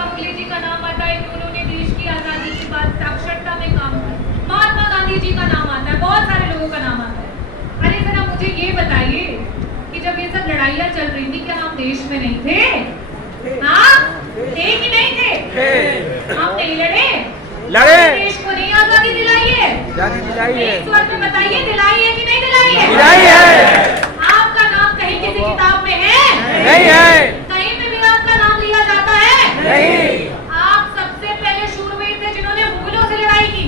ज्योतिबा फुले जी का नाम आता है कि उन्होंने देश की आजादी के बाद साक्षरता में काम किया। महात्मा गांधी जी का नाम आता है, बहुत सारे लोगों का नाम आता है। अरे जरा मुझे ये बताइए कि जब ये सब लड़ाइयाँ चल रही थी, क्या हम देश में नहीं थे? हाँ, थे कि नहीं थे? हम नहीं लड़े? देश को नहीं आजादी दिलाई है? एक स्वर में बताइए, दिलाई है कि नहीं दिलाई है? दिलाई है। आपका नाम कहीं किसी किताब में है? नहीं है। कहीं पे भी आपका नाम लिया जाता है? नहीं। आप सबसे पहले शूरवीर थे जिन्होंने मुगलों से लड़ाई की।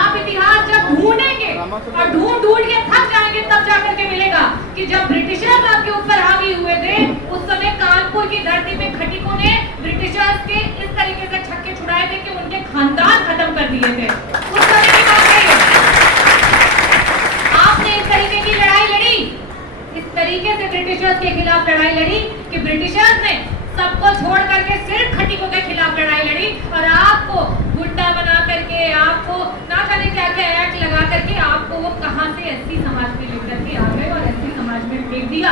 आप इतिहास जब ढूंढेंगे और ढूंढ के थक जाएंगे, तब जाकर के मिलेगा कि जब ब्रिटिशर्स आपके ऊपर हावी हुए थे, उस समय कानपुर की धरती में खटिकों ने ब्रिटिशर्स के इस तरीके से छक्के छुड़ाए थे कि उनके खानदान खत्म कर दिए थे। उस समय की बात है। आपने इस तरीके की लड़ाई लड़ी, इस तरीके से ब्रिटिशर्स के खिलाफ लड़ाई लड़ी कि ब्रिटिशर्स ने सबको छोड़ करके सिर्फ खटिकों के खिलाफ लड़ाई लड़ी, और आपको गुंडा बना करके, आपको ना जाने क्या क्या एक्ट लगा करके आपको वो कहां से एससी समाज में लेकर के आ गए और एससी समाज में फेंक दिया।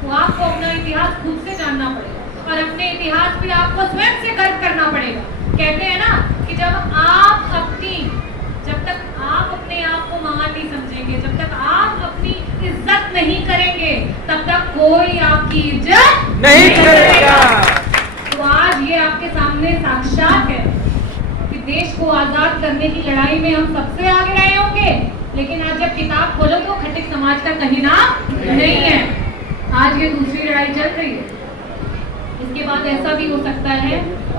तो आपको अपना इतिहास खुद से जानना पड़ेगा और अपने इतिहास पे आपको स्वयं से गर्व करना पड़ेगा। कहते हैं ना कि जब तक आप अपने आप को महान नहीं समझेंगे, जब तक आप अपनी इज्जत नहीं करेंगे, तब तक कोई आपकी इज्जत नहीं करेगा। तो आज ये आपके सामने साक्षात है कि देश को आजाद करने की लड़ाई में हम सबसे आगे रहे होंगे, लेकिन आज जब किताब खोलो तो खटिक समाज का कहीं नाम नहीं है। आज ये दूसरी लड़ाई चल रही है। इसके बाद ऐसा भी हो सकता है,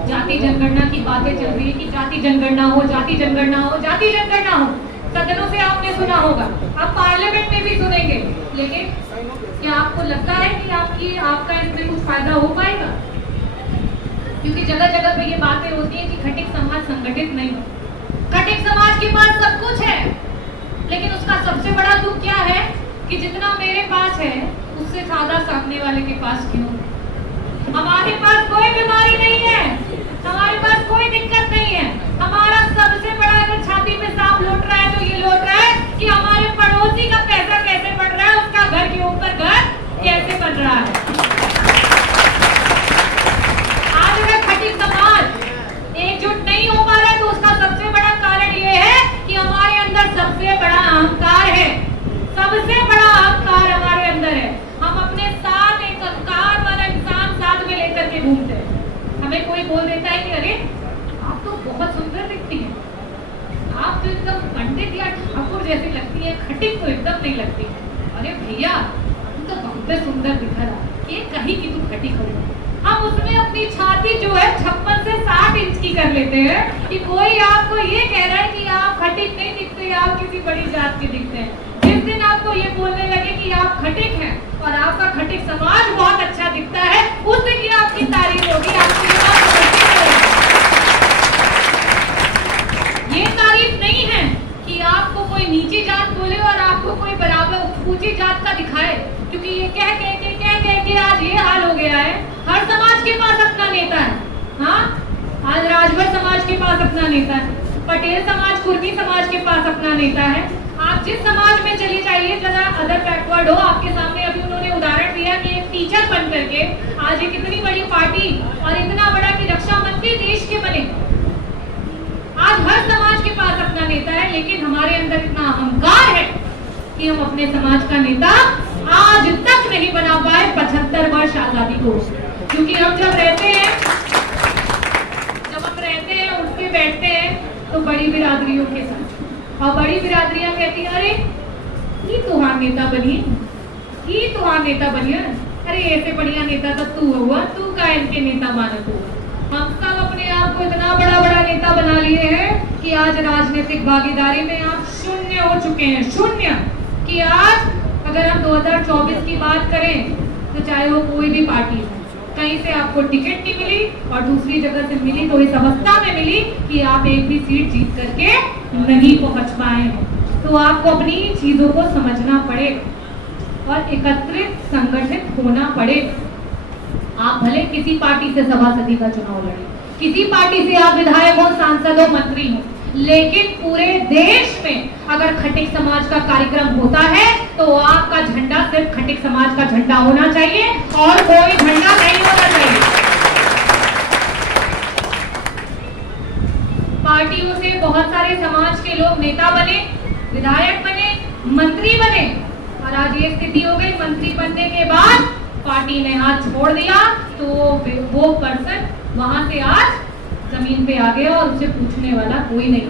जाति जनगणना की बातें चल रही है कि जाति जनगणना हो, जाति जनगणना हो, जाति जनगणना हो। सदनों से आपने सुना होगा, आप पार्लियामेंट में भी सुनेंगे, लेकिन क्या आपको लगता है कि आपका इसमें कुछ फायदा हो पाएगा? क्योंकि जगह जगह पे ये बातें होती हैं कि खटिक समाज संगठित नहीं है। खटिक समाज के पास सब कुछ है, लेकिन उसका सबसे बड़ा दुख क्या है कि जितना मेरे पास है उससे ज्यादा सामने वाले के पास क्यों? हमारे पास कोई बीमारी नहीं है, हमारे पास कोई दिक्कत नहीं है। हमारा सबसे बड़ा अगर छाती में सांप लौट रहा है तो ये लौट रहा है कि हमारे पड़ोसी का पैसा कैसे बढ़ रहा है, उसका घर के ऊपर घर कैसे बन रहा है। आज अगर खटिक समाज एकजुट नहीं हो पा रहा है तो उसका सबसे बड़ा कारण ये है कि हमारे अंदर सबसे बड़ा अहंकार है। सबसे बड़ा अहंकार हमारे अंदर है। हम अपने साथ एक अहंकार वाला इंसान साथ में लेकर के घूमते हैं। हमें कोई बोल देता है कि अरे आप तो बहुत सुंदर दिखती हैं, आप तो एकदम पंडित या ठाकुर जैसी लगती है, खटिक तो एकदम नहीं लगती। अरे भैया तुम तो बहुत सुंदर दिख रहा है, ये कहीं की तू खटिक हो। हम उसमें अपनी छाती जो है 56 से 60 इंच की कर लेते हैं कि कोई आपको ये कह रहा है कि आप खटिक नहीं दिखते, आप किसी बड़ी जात के दिखते हैं। जिस दिन आपको ये बोलने लगे कि आप खटिक हैं और आपका खटिक समाज बहुत अच्छा दिखता है, उस दिन ये आपकी तारीफ होगी, आपकी ये तारीफ नहीं है कि आपको कोई नीची जात बोले और आपको कोई बराबर ऊंची जात का दिखाए, क्योंकि ये कह के आज ये हाल हो गया है। हर समाज के पास अपना नेता है। हाँ, आज राजभर समाज के पास अपना नेता है, पटेल समाज, कुर्मी समाज के पास अपना नेता है। आप जिस समाज में चली जाइए, जरा अदर बैकवर्ड हो, आपके सामने अभी उन्होंने उदाहरण दिया कि एक टीचर बन करके आज एक इतनी बड़ी पार्टी और इतना बड़ा कि रक्षा मंत्री देश के बने। आज हर समाज के पास अपना नेता है, लेकिन हमारे अंदर इतना अहंकार है कि हम अपने समाज का नेता आज तक नहीं बना पाए 75 वर्ष आजादी को। क्योंकि हम जब रहते हैं, उठ के बैठते हैं तो बड़ी बिरादरियों के साथ, और बड़ी बिरादरियां कहती है अरे ये तुहार नेता बनी, ये तुहार नेता बनी, अरे ऐसे बढ़िया नेता तो तू हुआ, तू का इनके नेता मानत हुआ। हम सब अपने आप को इतना बड़ा बड़ा नेता बना लिए हैं कि आज राजनीतिक भागीदारी में आप शून्य हो चुके हैं। शून्य कि आज अगर हम 2024 की बात करें तो चाहे वो कोई भी पार्टी हो, कहीं से आपको टिकट नहीं मिली और दूसरी जगह से मिली तो इस अवस्था में मिली कि आप एक भी सीट जीत करके नहीं पहुंच पाए हैं। तो आपको अपनी चीजों को समझना पड़ेगा और एकत्रित संगठित होना पड़ेगा। आप भले किसी पार्टी से सभासदी का चुनाव लड़े, किसी पार्टी से आप विधायक हो, सांसद हो, मंत्री हो, लेकिन पूरे देश में अगर खटिक समाज का कार्यक्रम होता है तो आपका झंडा सिर्फ खटिक समाज का झंडा होना चाहिए और कोई झंडा नहीं होना चाहिए। पार्टियों से बहुत सारे समाज के लोग नेता बने, विधायक बने, मंत्री बने, और आज ये स्थिति हो गई मंत्री बनने के बाद पार्टी ने हाथ छोड़ दिया तो वो पर्सन वहां से आज जमीन पे आ गया और उसे पूछने वाला कोई नहीं।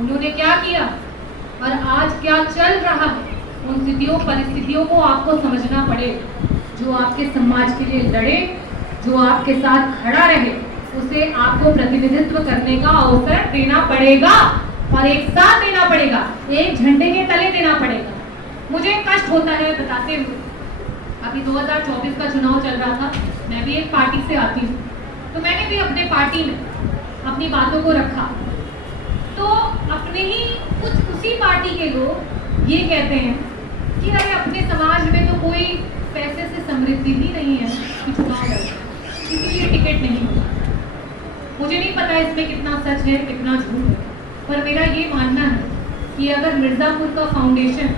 उन्होंने क्या किया और आज क्या चल रहा है, उन स्थितियों परिस्थितियों को आपको समझना पड़ेगा। जो आपके समाज के लिए लड़े, जो आपके साथ खड़ा रहे, उसे आपको प्रतिनिधित्व करने का अवसर देना पड़ेगा और एक साथ देना पड़ेगा, एक झंडे के तले देना पड़ेगा। मुझे कष्ट होता है बताते हुए, अभी 2024 का चुनाव चल रहा था, मैं भी एक पार्टी से आती हूँ, तो मैंने भी अपने पार्टी में अपनी बातों को रखा, तो अपने ही कुछ उसी पार्टी के लोग ये कहते हैं कि अरे अपने समाज में तो कोई पैसे से समृद्धि ही नहीं है कि चुनाव लड़े, इसीलिए टिकट नहीं होगा। मुझे नहीं पता इसमें कितना सच है कितना झूठ है, पर मेरा ये मानना है कि अगर मिर्जापुर का फाउंडेशन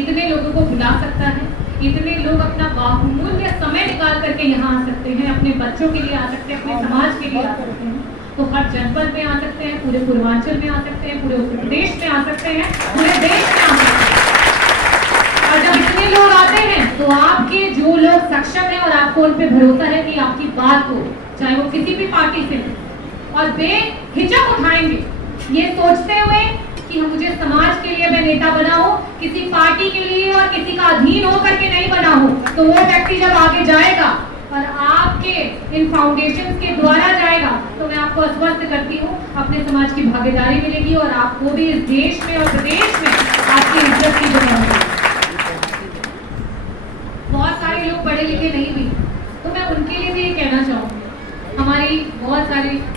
इतने लोगों को बुला सकता है, इतने लोग अपना बहुमूल्य समय निकाल करके यहाँ आ सकते हैं, अपने बच्चों के लिए आ सकते हैं, अपने समाज के लिए आ सकते हैं, तो हर जनपद में आ सकते हैं, पूरे पूर्वांचल में आ सकते हैं, पूरे उत्तर प्रदेश में आ सकते हैं, पूरे देश में आ सकते हैं। और जब इतने लोग आते हैं तो आपके जो लोग सक्षम हैं और आपको उन पे भरोसा है कि आपकी बात को, चाहे वो किसी भी पार्टी से हो, और बेहिचक उठाएंगे, ये सोचते हुए कि हम मुझे समाज के लिए मैं नेता बना हूं, किसी पार्टी के लिए और किसी का अधीन होकर के नहीं बना हूं, तो वो व्यक्ति जब आगे जाएगा और आपके इन फाउंडेशन के द्वारा जाएगा, तो मैं आपको आश्वस्त करती हूँ अपने समाज की भागीदारी मिलेगी और आपको भी इस देश में और प्रदेश में आपकी इज्जत की जगह होगी। बहुत सारे लोग पढ़े लिखे नहीं भी, तो मैं उनके लिए भी ये कहना चाहूँगी, हमारी बहुत सारी